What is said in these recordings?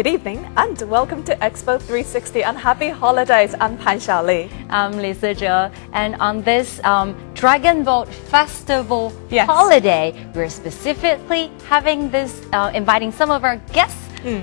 Good evening and welcome to Expo 360 and happy holidays. I'm Pan Xiaoli. I'm Lisa Zhe, and on this Dragon Boat Festival Yes. holiday, we're specifically having this, inviting some of our guests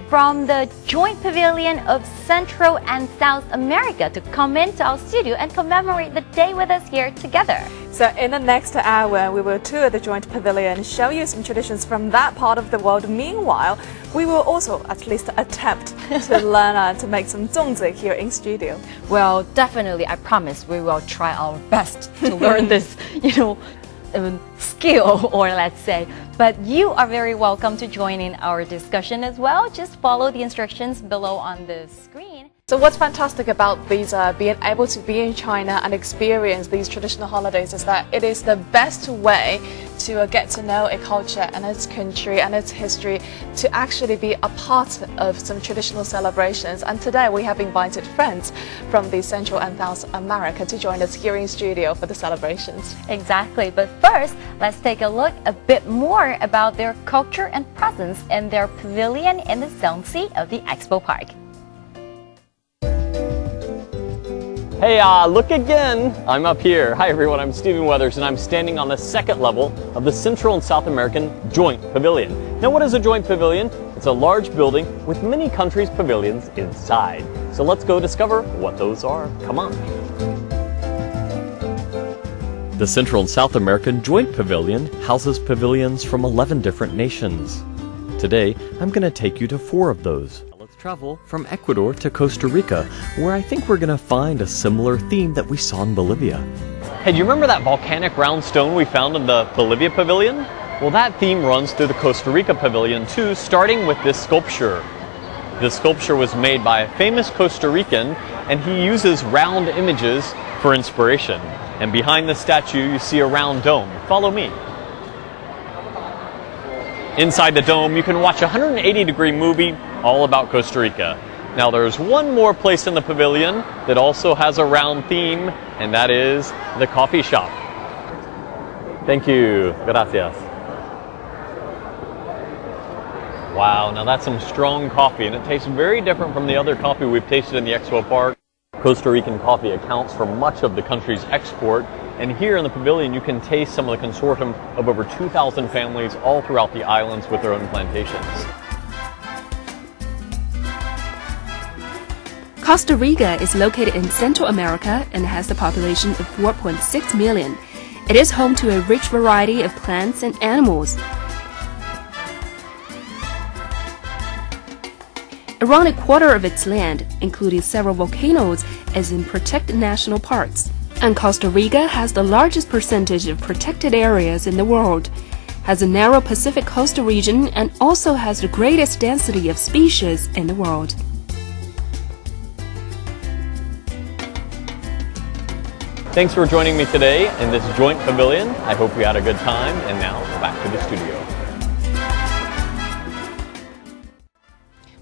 from the joint pavilion of Central and South America to come into our studio and commemorate the day with us here together. So in the next hour, we will tour the joint pavilion, show you some traditions from that part of the world. Meanwhile, we will also at least attempt to learn to make some zongzi here in studio. Well, definitely, I promise we will try our best to learn this, skill, or let's say. But you are very welcome to join in our discussion as well. Just follow the instructions below on the screen. So what's fantastic about these being able to be in China and experience these traditional holidays is that it is the best way to get to know a culture and its country and its history, to actually be a part of some traditional celebrations. And today we have invited friends from the Central and South America to join us here in studio for the celebrations. Exactly, but first, let's take a look a bit more about their culture and presence in their pavilion in the Zone C of the Expo Park. Hey, look again! I'm up here. Hi everyone, I'm Stephen Weathers and I'm standing on the second level of the Central and South American Joint Pavilion. Now what is a joint pavilion? It's a large building with many countries' pavilions inside. So let's go discover what those are. Come on. The Central and South American Joint Pavilion houses pavilions from 11 different nations. Today, I'm going to take you to 4 of those. Travel from Ecuador to Costa Rica, where I think we're gonna find a similar theme that we saw in Bolivia. Hey, do you remember that volcanic round stone we found in the Bolivia pavilion? Well, that theme runs through the Costa Rica pavilion too, starting with this sculpture. This sculpture was made by a famous Costa Rican, and he uses round images for inspiration. And behind the statue, you see a round dome. Follow me. Inside the dome, you can watch a 180-degree movie all about Costa Rica. Now there's one more place in the pavilion that also has a round theme, and that is the coffee shop. Thank you. Gracias. Wow, now that's some strong coffee, and it tastes very different from the other coffee we've tasted in the Expo Park. Costa Rican coffee accounts for much of the country's export, and here in the pavilion you can taste some of the consortium of over 2,000 families all throughout the islands with their own plantations. Costa Rica is located in Central America and has a population of 4.6 million. It is home to a rich variety of plants and animals. Around a quarter of its land, including several volcanoes, is in protected national parks. And Costa Rica has the largest percentage of protected areas in the world, has a narrow Pacific coastal region, and also has the greatest density of species in the world. Thanks for joining me today in this joint pavilion. I hope you had a good time, and now back to the studio.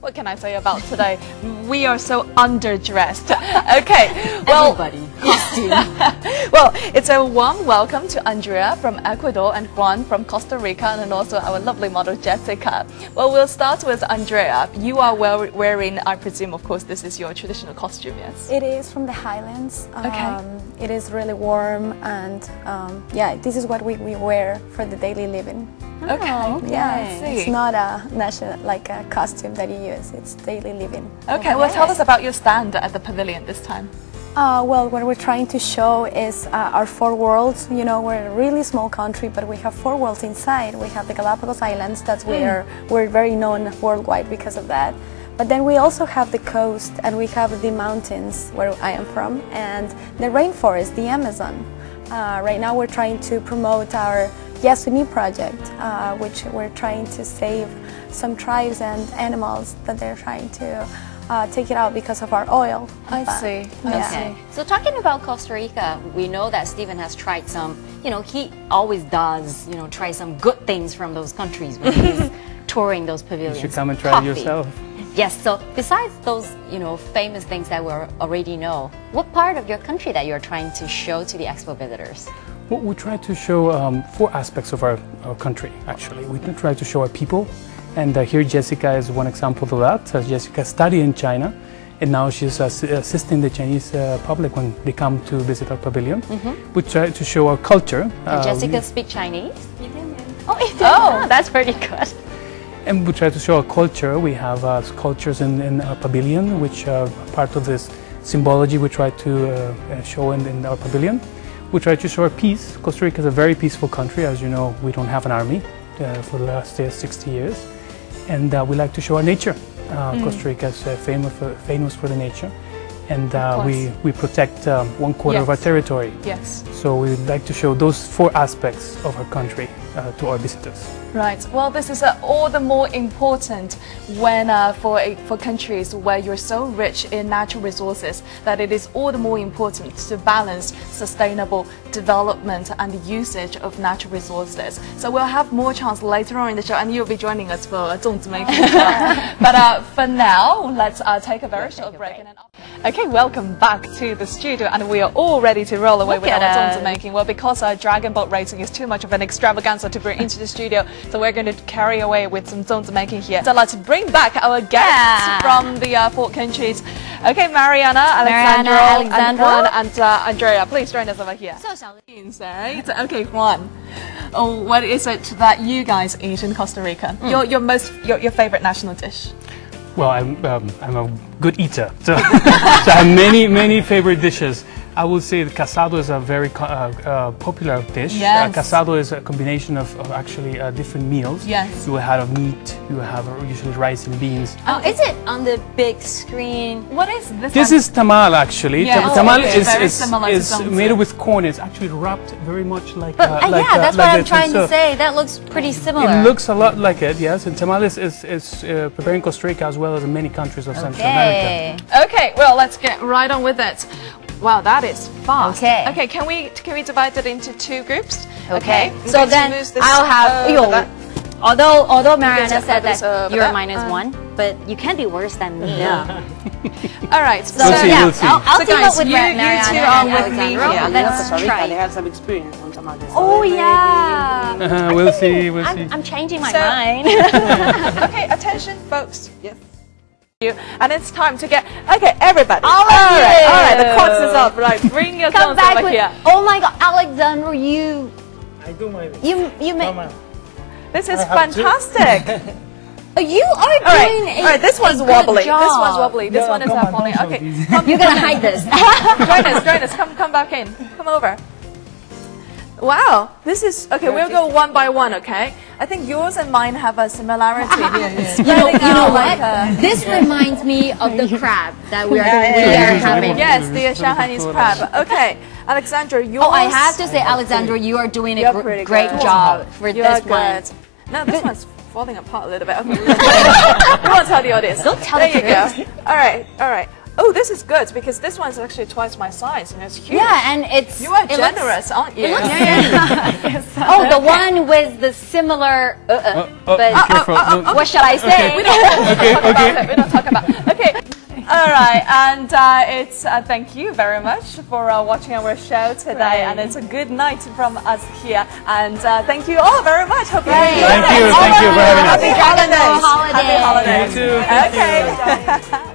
What can I say about today? We are so underdressed. Okay, well, Everybody, costume. well, it's a warm welcome to Andrea from Ecuador and Juan from Costa Rica, and also our lovely model Jessica. Well, we'll start with Andrea. You are wearing, I presume, of course, this is your traditional costume, yes? It is from the Highlands. Okay. It is really warm, and yeah, this is what we wear for the daily living. Okay. Yeah, I see. it's not a national like a costume that you use. It's daily living. Okay, well, tell us about your stand at the pavilion this time. Well, what we're trying to show is our 4 worlds. You know, we're a really small country, but we have 4 worlds inside. We have the Galapagos Islands. That's where we're very known worldwide because of that. But then we also have the coast, and we have the mountains where I am from, and the rainforest, the Amazon. Right now we're trying to promote our Yasuni project, which we're trying to save some tribes and animals that they're trying to take it out because of our oil. I see. Okay. So talking about Costa Rica, we know that Stephen has tried some, he always does, try some good things from those countries when he's touring those pavilions. You should come and try it yourself. Yes, so besides those, famous things that we already know, what part of your country that you're trying to show to the expo visitors? Well, we try to show 4 aspects of our country, actually. We try to show our people, And here Jessica is one example of that. Jessica studied in China, and now she's assisting the Chinese public when they come to visit our pavilion. We try to show our culture. And Jessica speaks Chinese? Oh, that's pretty good. And we try to show our culture. We have sculptures in our pavilion, which are part of this symbology we try to show in our pavilion. We try to show our peace. Costa Rica is a very peaceful country. As you know, we don't have an army for the last 60 years. And we like to show our nature. Costa Rica is famous for the nature. And we protect 1/4 of our territory. Yes. So we like to show those 4 aspects of our country to our visitors. Right. Well, this is all the more important when for countries where you're so rich in natural resources that it is all the more important to balance sustainable development and the usage of natural resources. So we'll have more chance later on in the show, and you'll be joining us for 粽子 making as well. But for now, let's take a very short break. Okay, welcome back to the studio, and we are all ready to roll away with our 粽子 making. Well, because our dragon boat racing is too much of an extravaganza to bring into the studio, so we're going to carry away with some 粽子 making here. So let's bring back our guests from the 4 countries. Okay, Mariana, Alexandra, and Andrea, please join us over here. Okay, Juan. Oh, what is it that you guys eat in Costa Rica? Your favorite national dish? Well, I'm a good eater, so, so I have many favorite dishes. I would say the casado is a very popular dish. Yes. Casado is a combination of actually different meals. Yes. You will have meat, you will have usually rice and beans. Oh, is it on the big screen? What is this? This is tamal actually. Yeah. Tamal Okay. is made with corn. It's actually wrapped very much like. Yeah, that's what I'm trying to say. That looks pretty similar. It looks a lot like it, yes. And tamal is prepared in Costa Rica as well as in many countries of Central America. Okay, well, let's get right on with it. Wow, that is fast. Okay. Okay, can we divide it into 2 groups? Okay. I'm So going to then move this I'll have over. Although Mariana said this that over you're there. -1, but you can be worse than me. Yeah. All right. So We'll see, yeah, we'll see. I'll So team guys, up with you Mariana two are and with me Alexandra. here. Let's Costa Rica, try. they have some experience on tamales. Oh yeah. We'll see. We'll see. I'm changing my So- mind. okay, attention, folks. Yes. And it's time to get everybody. All right. The course is up. Right, bring your Come phones back over with. here. Oh my God, Alexandra, you I do my best. you make. This is I have to. fantastic. You are All doing right, all right. This one's a wobbly. good job. This one's wobbly. This Yeah, one is come on, falling. don't show Okay, these. You're gonna hide this. join us. Come back in. Come over. Wow, this is okay. We'll go one by one. Okay, I think yours and mine have a similarity. You know what? This reminds me of the crab that we are having. Yes, the Shanghainese crab. Okay, Alexandra, yours. Oh, I have to say, Alexandra, you are doing a You're pretty great good. job for You're this good. one. No, this one's falling apart a little bit. Okay, we won't tell the audience. Don't tell there the you go. All right. Oh, this is good because this one's actually twice my size and it's huge. Yeah, and it's. You are it generous, aren't you? Oh, the one with the similar. But Careful. what shall I say? We don't talk about it. Okay. All right, and it's thank you very much for watching our show today, and it's a good night from us here. And thank you all very much. Hope you enjoyed it. Thank you for having us. Happy holidays. Holiday. Happy holidays. You too. Okay.